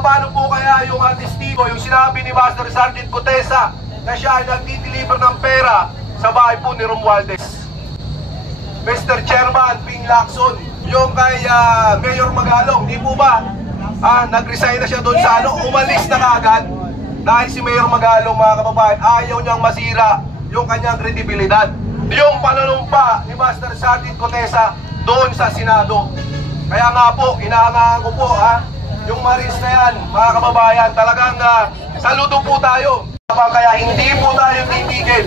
paano po kaya yung testigo, yung sinabi ni Master Sergeant Cotesa na siya ay nagdi-deliver ng pera sa bahay po ni Romualdez? Mr. Chairman Ping Lacson, yung kay Mayor Magalong, di po ba nag-resign na siya doon sa umalis na kaagad dahil si Mayor Magalong, mga kababayan, ayaw niyang masira yung kanyang kredibilidad. Yung panunumpa ni Master Sergeant Cotesa doon sa Senado. Kaya nga po, inaangahan ko po yung Marines na yan, mga kababayan, talagang saludo po tayo. Kaya hindi po tayo titigil,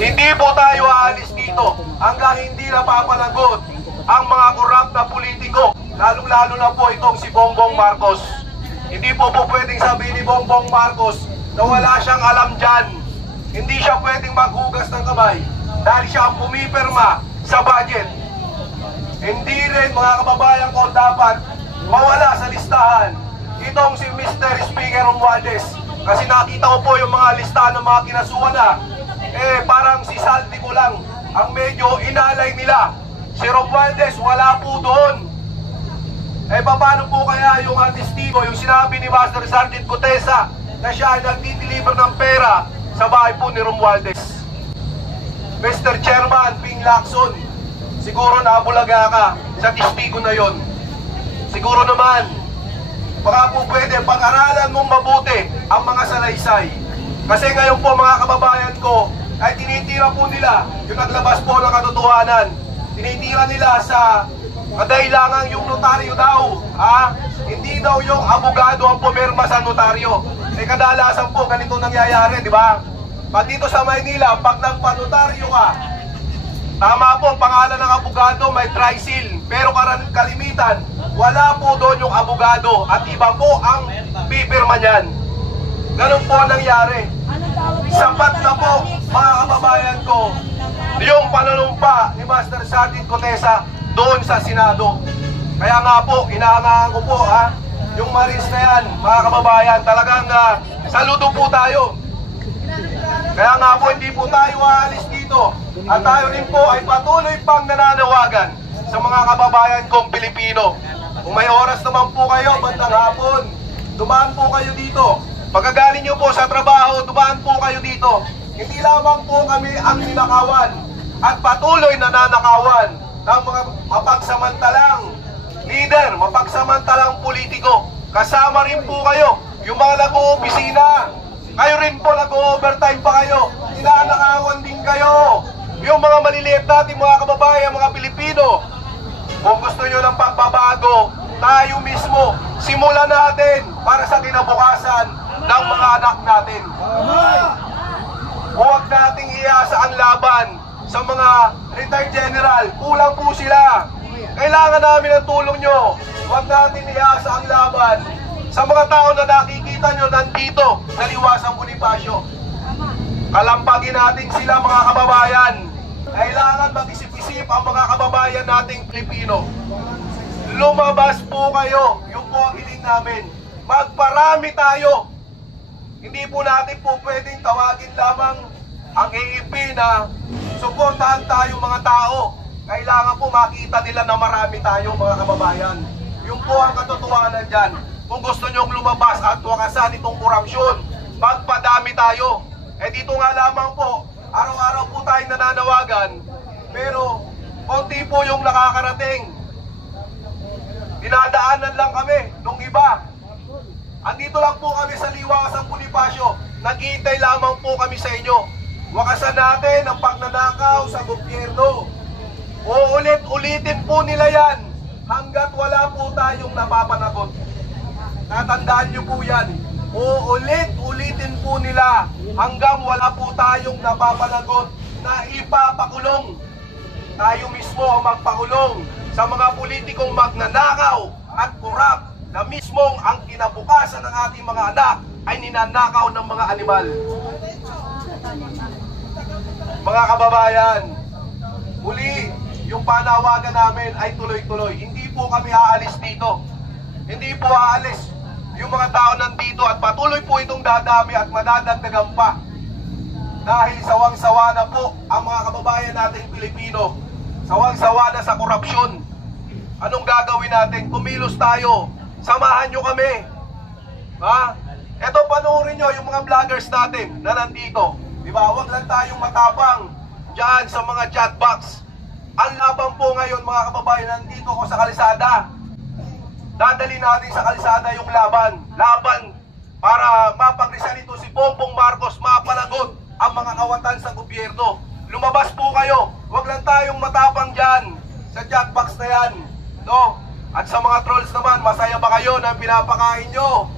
hindi po tayo aalis dito hanggang hindi napapanagot ang mga korap na politiko, lalong-lalo na po itong si Bongbong Marcos. Hindi po pwedeng sabihin ni Bongbong Marcos na wala siyang alam dyan. Hindi siya pwedeng maghugas ng kamay dahil siya ang pumipirma sa budget. Hindi rin, mga kababayan ko, dapat mawala sa listahan itong si Mr. Speaker Romualdez. Kasi nakita ko po yung mga listahan ng mga kinasuhan na parang si Saldi ko lang ang medyo inalay nila. Si Romualdez wala po doon. Paano po kaya yung testigo, yung sinabi ni Master Sergeant Cotesa na siya ay nagdi-deliver ng pera sa bahay po ni Romualdez? Mr. Chairman Ping Lacson, siguro nabulaga ka sa testigo na yon. Siguro naman, baka po pwede pag-aralan mong mabuti ang mga salaysay. Kasi ngayon po, mga kababayan ko, ay tinitira po nila yung naglabas po ng katotohanan. Tinitira nila sa kadailangan yung notaryo daw. Hindi daw yung abogado ang pumirma sa notaryo. Kadalasan po ganito nangyayari, di ba? Pag dito sa Maynila, pag nagpanotaryo ka, tama po, pangalan ng abogado may trisil, pero kalimitan, wala po doon yung abogado at iba po ang pipirma niyan. Ganun po nangyari. Sapat na po, mga kababayan ko, yung panunumpa ni Master Sergeant Cotesa doon sa Senado. Kaya nga po, inaangahan ko po yung Marines na yan, mga kababayan, talagang saludo po tayo. Kaya nga po, hindi po tayo aalis dito. At tayo rin po ay patuloy pang nananawagan sa mga kababayan kong Pilipino. Kung may oras naman po kayo, bandang hapon, dumaan po kayo dito. Pagkagaling nyo po sa trabaho, dumaan po kayo dito. Hindi lamang po kami ang ninakawan at patuloy na nanakawan ng mga mapagsamantalang leader, mapagsamantalang politiko. Kasama rin po kayo, yung mga nag-oopisina. Kayo rin po, nag-overtime pa kayo. Ninanakawan din kayo. Yung mga maliliit natin, mga kababayan, mga Pilipino. Kung gusto nyo ng pagbabago, tayo mismo, simulan natin para sa kinabukasan ng mga anak natin. Huwag nating iasa ang laban sa mga retired general. Kulang po sila. Kailangan namin ng tulong nyo. Huwag natin iasa ang laban sa mga tao na nakikita nyo nandito sa Liwasang Bonifacio. Kalampagin natin sila, mga kababayan. Kailangan mag-isip-isip ang mga kababayan nating Pilipino. Lumabas po kayo. Yung po ang hiling namin. Magparami tayo. Hindi po natin po pwedeng tawagin lamang ang AEP na suportahan tayo, mga tao. Kailangan po makita nila na marami tayo, mga kababayan. Yung po ang katotohanan dyan. Kung gusto nyong lumabas at wakasan itong korupsyon, magpadami tayo. Dito nga lamang po, araw-araw po tayong nananawagan, pero konti po yung nakakarating. Dinadaanan lang kami nung iba. Andito lang po kami sa Liwasang Bonifacio. Naghihintay lamang po kami sa inyo. Wakasan natin ang pagnanakaw sa gobyerno. Uulit-ulitin po nila yan hanggat wala po tayong napapanagot. Tatandaan nyo po yan. Uulit-ulitin po nila hanggang wala po tayong napapanagot na ipapakulong. Tayo mismo ang magpakulong sa mga politikong magnanakaw at korap na mismong ang kinabukasan ng ating mga anak ay ninanakaw ng mga animal. Mga kababayan, muli, yung panawagan namin ay tuloy-tuloy. Hindi po kami aalis dito. Hindi po aalis yung mga tao nandito at patuloy po itong dadami at madadagdagan pa. Dahil sawang-sawa na po ang mga kababayan nating Pilipino. Sawang-sawa na sa korupsyon. Anong gagawin natin? Kumilos tayo. Samahan nyo kami. Ha? Ito, panoorin nyo yung mga vloggers natin na nandito. Diba? Huwag lang tayong matapang dyan sa mga chat box. Ang laban po ngayon, mga kababayan, nandito ko sa kalsada. Dadali natin sa kalsada yung laban. Laban para mapagrisan ito si Bongbong Marcos, mapanagot ang mga kawatan sa gobyerno. Lumabas po kayo. Huwag lang tayong matapang dyan sa chat box na yan. No? At sa mga trolls naman, masaya ba kayo na pinapakain nyo?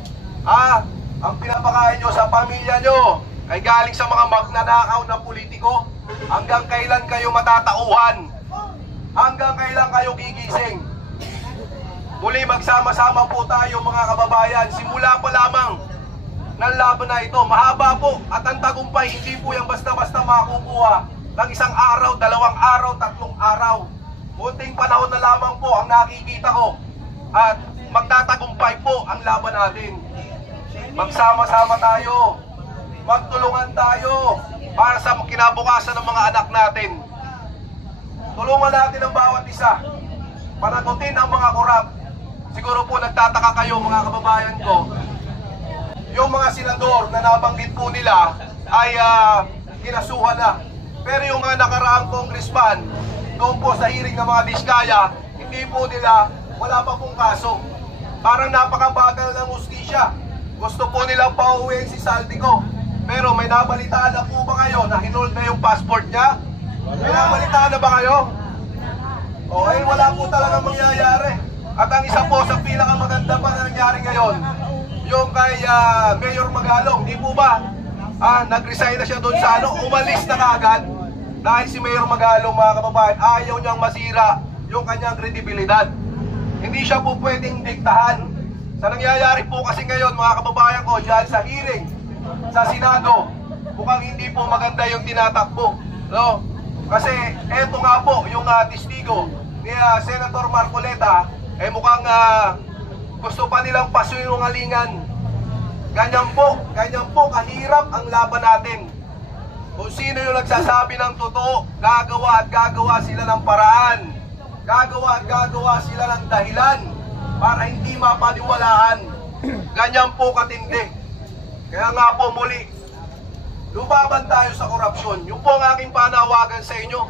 Ha? Ang pinapakain nyo sa pamilya nyo ay galing sa mga magnanakaw na politiko. Hanggang kailan kayo matatauhan? Hanggang kailan kayo gigising? Muli magsama-sama po tayo mga kababayan. Simula pa lamang ng laban na ito. Mahaba po at ang tagumpay hindi po yung basta-basta makukuha ng isang araw, 2 araw, 3 araw. Munting panahon na lamang po ang nakikita ko at magtatagumpay po ang laban natin. Magsama-sama tayo, magtulungan tayo para sa kinabukasan ng mga anak natin. Tulungan natin ang bawat isa, panagutin ang mga korap. Siguro po nagtataka kayo mga kababayan ko, yung mga senador na nabanggit po nila ay kinasuhan na. Pero yung mga nakaraang congressman, doon po sa hearing ng mga Diskaya, hindi po nila, wala pa pong kaso. Parang napakabagal ng hustisya. Gusto po nilang pauwiin si Saldico. Pero may nabalitaan na po ba kayo na hinold na yung passport niya? May nabalitaan na ba kayo? O ay wala po talaga mangyayari. At ang isa po sa pinakamaganda pa na nangyari ngayon, yung kay Mayor Magalong, di po ba? Nag-resign na siya doon sa umalis na kagad. Dahil si Mayor Magalong, mga kababayan, ayaw niyang masira yung kanyang kredibilidad. Hindi siya po pwedeng diktahan. Sa nangyayari po kasi ngayon, mga kababayan ko, dyan sa hearing sa Senado, mukhang hindi po maganda yung tinatakbo. No? Kasi eto nga po, yung testigo ni Senator Marcoleta, mukhang gusto pa nilang pasunungalingan. Ganyan po kahirap ang laban natin. Kung sino yung nagsasabi ng totoo, gagawa at gagawa sila ng paraan. Gagawa at gagawa sila ng dahilan para hindi mapaniwalaan. Ganyan po katindi. Kaya nga po muli, lumaban tayo sa korupsyon. Yung po ang aking panawagan sa inyo.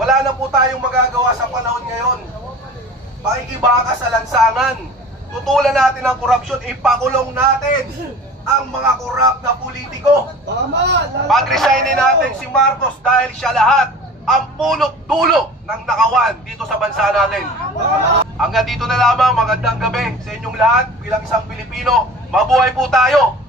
Wala na po tayong magagawa sa panahon ngayon. Pakikibaka sa lansangan. Tutulan natin ang korupsyon, ipakulong natin ang mga korap na politiko. Pag-resignin natin si Marcos dahil siya lahat ang punot dulo ng nakawan dito sa bansa natin. Hanggang dito na lamang, magandang gabi sa inyong lahat. Bilang isang Pilipino, mabuhay po tayo!